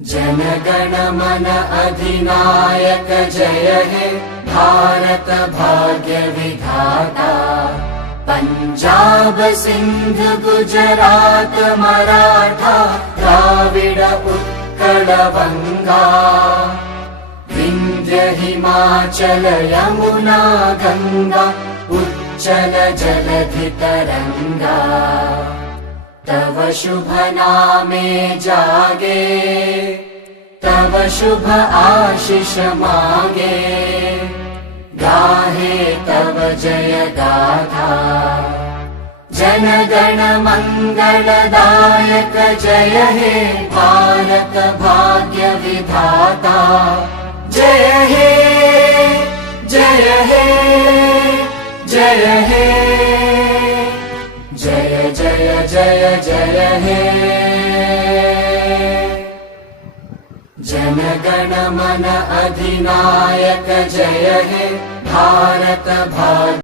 जनगण मन अधिनायक जय हे भारत भाग्य विधाता। पंजाब सिंध गुजरात मराठा द्राविड उत्कल बंगा। विंध्य हिमाचल यमुना गंगा उच्चल जलधि तरंगा। तव शुभ नामे जागे तव शुभ आशीष मागे। गाहे तव जय गाथा जनगण मंगलदायक जय हे भारत भाग्य विधाता। जय हे जय हे जय हे जय जय जय जय हे। जनगण मन अधिनायक जय हे भारत भाग्य